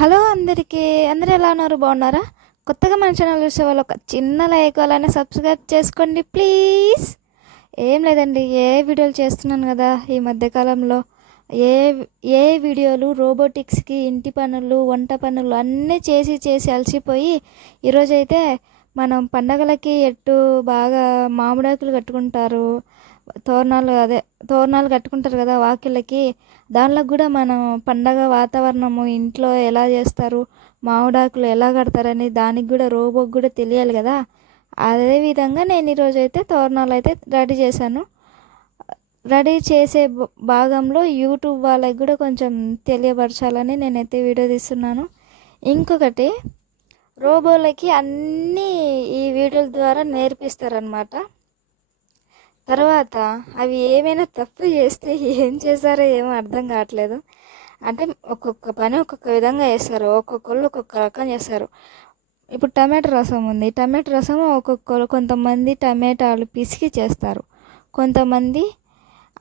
Hello అందరికీ. అందరూ ఎలా ఉన్నారు? బాగున్నారా? కొత్తగా మన ఛానల్ చూసే వాళ్ళు ఒక చిన్న లైక్ అలానే సబ్స్క్రైబ్ చేసుకోండి ప్లీజ్. ఏం లేదండి, ఏ వీడియోలు చేస్తున్నాను కదా ఈ మధ్యకాలంలో. ఏ ఏ వీడియోలు రోబోటిక్స్కి, ఇంటి పనులు, వంట పనులు అన్నీ చేసి చేసి అలసిపోయి ఈరోజైతే మనం పండగలకి బాగా మామిడాకులు కట్టుకుంటారు, తోరణాలు కట్టుకుంటారు కదా వాకిళ్ళకి. దానిలో కూడా మనం పండగ వాతావరణము ఇంట్లో ఎలా చేస్తారు, మామిడాకులు ఎలా కడతారని దానికి కూడా రోబోకి కూడా తెలియాలి కదా. అదేవిధంగా నేను ఈరోజు అయితే తోరణాలు అయితే రెడీ చేశాను. రెడీ చేసే భాగంలో యూట్యూబ్ వాళ్ళకి కూడా కొంచెం తెలియపరచాలని నేనైతే వీడియో తీస్తున్నాను. ఇంకొకటి, రోబోలకి అన్నీ ఈ వీడియోల ద్వారా నేర్పిస్తారనమాట. తర్వాత అవి ఏమైనా తప్పు చేస్తే ఏం చేశారో ఏమో అర్థం కావట్లేదు. అంటే ఒక్కొక్క పని ఒక్కొక్క విధంగా చేస్తారు, ఒక్కొక్కళ్ళు ఒక్కొక్క రకం చేస్తారు. ఇప్పుడు టమాటా రసం ఉంది, టమాటా రసం కొంతమంది టమాటాలు పిసికి చేస్తారు, కొంతమంది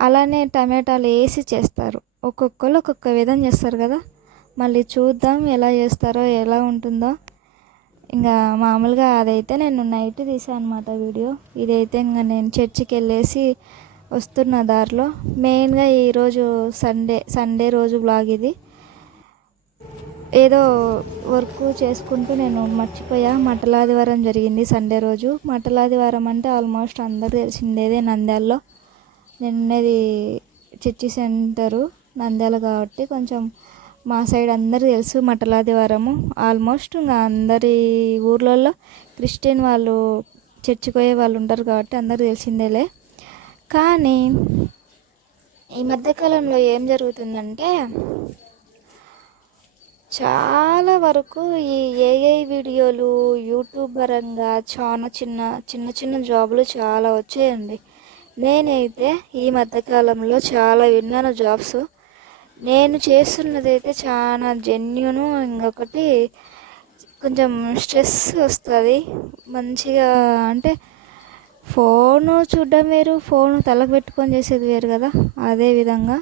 అలానే టమాటాలు వేసి చేస్తారు. ఒక్కొక్కళ్ళు ఒక్కొక్క విధం చేస్తారు కదా. మళ్ళీ చూద్దాం ఎలా చేస్తారో ఎలా ఉంటుందో. ఇంకా మామూలుగా అదైతే నేను నైట్ తీసాను అనమాట వీడియో. ఇదైతే ఇంకా నేను చర్చికి వెళ్ళేసి వస్తున్న దారిలో. మెయిన్గా ఈరోజు సండే రోజు బ్లాగ్ ఇది. ఏదో వర్క్ చేసుకుంటూ నేను మర్చిపోయా, మటలాదివారం జరిగింది సండే రోజు. మటలాదివారం అంటే ఆల్మోస్ట్ అందరూ తెలిసిందేదే నంద్యాలలో. నేను ఉన్నది చర్చి సెంటరు నంద్యాల కాబట్టి కొంచెం మా సైడ్ అందరూ తెలుసు మటలాదివారము. ఆల్మోస్ట్ ఇంకా అందరి ఊర్లలో క్రిస్టియన్ వాళ్ళు చర్చికి పోయే వాళ్ళు ఉంటారు కాబట్టి అందరూ తెలిసిందేలే. కానీ ఈ మధ్యకాలంలో ఏం జరుగుతుందంటే చాలా వరకు ఈ ఏఐ వీడియోలు యూట్యూబ్ పరంగా చాలా చిన్న చిన్న జాబులు చాలా వచ్చాయండి. నేనైతే ఈ మధ్యకాలంలో చాలా విన్నాను జాబ్స్. నేను చేస్తున్నది అయితే చాలా జెన్యూను. ఇంకొకటి కొంచెం స్ట్రెస్ వస్తుంది మంచిగా. అంటే ఫోను చూడడం వేరు, ఫోను తలకు పెట్టుకొని చేసేది వేరు కదా. అదేవిధంగా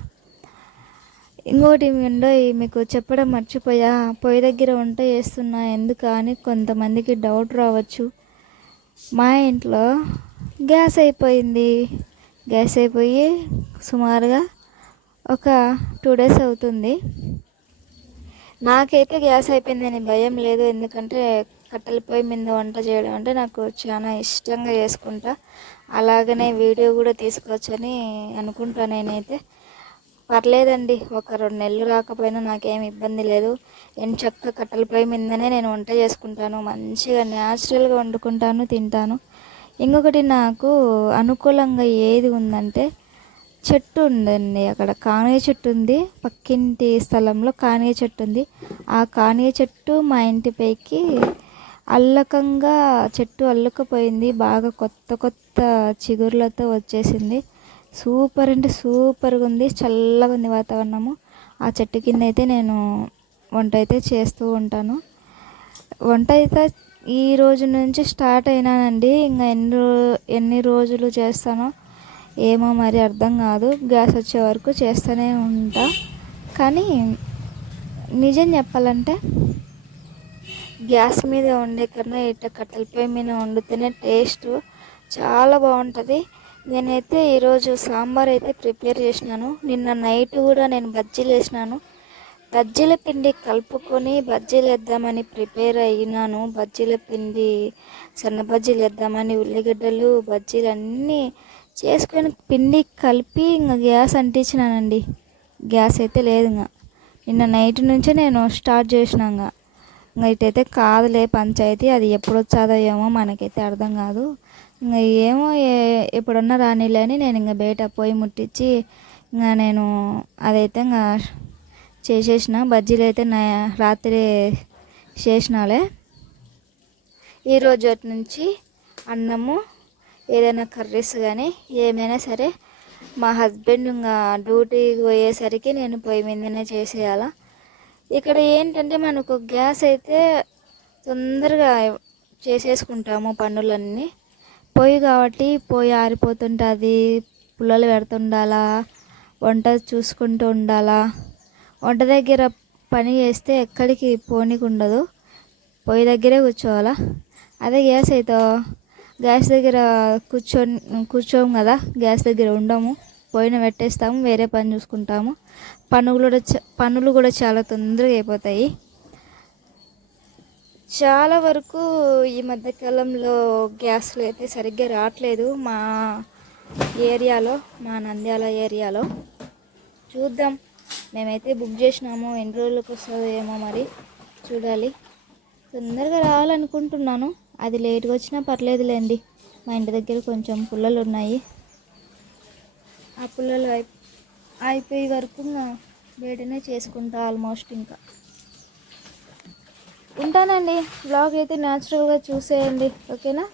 ఇంకోటి మీకు చెప్పడం మర్చిపోయా, పొయ్యి దగ్గర వంట చేస్తున్నా ఎందుకు అని కొంతమందికి డౌట్ రావచ్చు. మా ఇంట్లో గ్యాస్ అయిపోయి సుమారుగా ఒక 2 days అవుతుంది. నాకైతే గ్యాస్ అయిపోయిందని భయం లేదు, ఎందుకంటే కట్టెల పొయ్యి మీద వంట చేయడం అంటే నాకు చాలా ఇష్టంగా చేసుకుంటా. అలాగనే వీడియో కూడా తీసుకోవచ్చని అనుకుంటా. నేనైతే పర్లేదండి, ఒక 2 నెలలు రాకపోయినా నాకేం ఇబ్బంది లేదు. నేను చక్కగా కట్టెల పొయ్యి మీదనే నేను వంట చేసుకుంటాను, మంచిగా న్యాచురల్గా వండుకుంటాను, తింటాను. ఇంకొకటి నాకు అనుకూలంగా ఏది ఉందంటే చెట్టు ఉందండి. అక్కడ కానిగ చెట్టు ఉంది, పక్కింటి స్థలంలో కానిగ చెట్టు ఉంది. ఆ కానిగ చెట్టు మా ఇంటి పైకి అల్లకంగా చెట్టు అల్లుకపోయింది, బాగా కొత్త కొత్త చిగుర్లతో వచ్చేసింది. సూపర్ అంటే సూపర్గా ఉంది, చల్లగా ఉంది వాతావరణము. ఆ చెట్టు కింద అయితే నేను వంట అయితే చేస్తూ ఉంటాను. వంట అయితే ఈ రోజు నుంచి స్టార్ట్ అయినానండి. ఇంకా ఎన్ని రోజులు చేస్తానో ఏమో మరి అర్థం కాదు. గ్యాస్ వచ్చే వరకు చేస్తూనే ఉంటా. కానీ నిజం చెప్పాలంటే గ్యాస్ మీద వండే కన్నా ఇట్లా కట్టెల పొయ్యి మీద వండితేనే టేస్ట్ చాలా బాగుంటుంది. నేనైతే ఈరోజు సాంబార్ అయితే ప్రిపేర్ చేసినాను. నిన్న నైట్ కూడా నేను బజ్జీలు వేసినాను. బజ్జీల పిండి కలుపుకొని బజ్జీలు వేద్దామని ప్రిపేర్ అయినాను. బజ్జీల పిండి సన్న బజ్జీలు వేద్దామని ఉల్లిగడ్డలు బజ్జీలు అన్నీ చేసుకొని పిండి కలిపి ఇంకా గ్యాస్ అంటించినానండి. గ్యాస్ అయితే లేదు. ఇంకా నిన్న నైట్ నుంచే నేను స్టార్ట్ చేసినా. ఇంకా ఇటైతే కాదులే పంచాయతీ, అది ఎప్పుడు వచ్చాదో ఏమో మనకైతే అర్థం కాదు. ఇంకా ఏమో ఎప్పుడన్నా రానిలే అని నేను ఇంకా బయట పొయ్యి ముట్టించి ఇంకా నేను అదైతే ఇంకా చేసేసిన. బజ్జీలు అయితే రాత్రి చేసినాలే. ఈరోజు నుంచి అన్నము ఏదైనా కర్రీస్ కానీ ఏమైనా సరే మా హస్బెండ్ ఇంకా డ్యూటీకి పోయేసరికి నేను పొయ్యి మీదనే చేసేయాల. ఇక్కడ ఏంటంటే మనకు గ్యాస్ అయితే తొందరగా చేసేసుకుంటాము పనులన్నీ. పొయ్యి కాబట్టి పొయ్యి ఆరిపోతుంటుంది, పుల్లలు పెడుతుండాలా, వంట చూసుకుంటూ ఉండాలా. వంట దగ్గర పని చేస్తే ఎక్కడికి పోనీకి ఉండదు, పొయ్యి దగ్గరే కూర్చోవాలా. అదే గ్యాస్ అయితే గ్యాస్ దగ్గర కూర్చోము కదా, గ్యాస్ దగ్గర ఉండము, పొయ్యిన పెట్టేస్తాము, వేరే పని చూసుకుంటాము. పనులు కూడా చాలా తొందరగా అయిపోతాయి. చాలా వరకు ఈ మధ్యకాలంలో గ్యాస్లు అయితే సరిగ్గా రావట్లేదు మా ఏరియాలో, మా నంద్యాల ఏరియాలో. చూద్దాం, మేమైతే బుక్ చేసినాము, ఎన్ని రోజులకు వస్తుందో ఏమో మరి చూడాలి. తొందరగా రావాలనుకుంటున్నాను, అది లేట్గా వచ్చినా పర్లేదులేండి. మా ఇంటి దగ్గర కొంచెం పుల్లలు ఉన్నాయి, ఆ పుల్లలు అయిపోయే వరకు వేడినే చేసుకుంటా ఆల్మోస్ట్. ఇంకా ఉంటానండి, బ్లాగ్ అయితే న్యాచురల్గా చూసేయండి, ఓకేనా.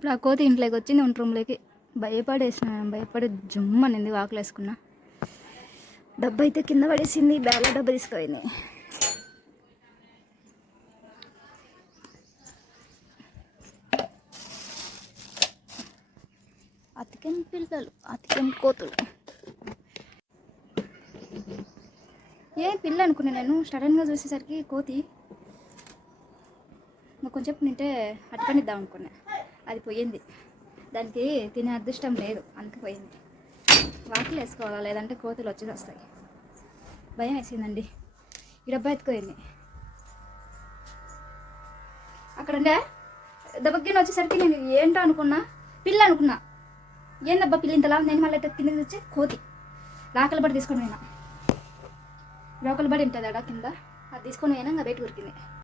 ఇప్పుడు ఆ కోతి ఇంట్లోకి వచ్చింది ఒంటి రూమ్లోకి. భయపడి జుమ్మనింది, వాకులు వేసుకున్నా. డబ్బు అయితే కింద పడేసింది, బ్యాగ్లో డబ్బు తీసుకుపోయింది. అతికెం పిల్లలు, అతికెం కోతులు. ఏ పిల్ల అనుకున్నా నేను, సడన్గా చూసేసరికి కోతి. ఇంకా కొంచెం నింటే అట్టుకనిద్దాం అనుకున్నా, అది పోయింది. దానికి తినే అదృష్టం లేదు, అందుకే పోయింది. వాకిలు వేసుకోవాలా, లేదంటే కోతులు వచ్చేసి వస్తాయి. భయం వేసిందండి. ఈ డబ్బా ఎత్తుకోయింది. అక్కడంటే దెబ్బకి వచ్చేసరికి నేను ఏంటో అనుకున్నా, పిల్ల అనుకున్నా. ఏందబ్బా పిల్ల ఇంతలా నేను మళ్ళీ కిందకి వచ్చి కోతి. రాకల బడి తీసుకొని పోయినా, రోకల బడి ఉంటుంది అడా కింద, అది తీసుకొని పోయినా ఇంకా బయట ఉరికింది.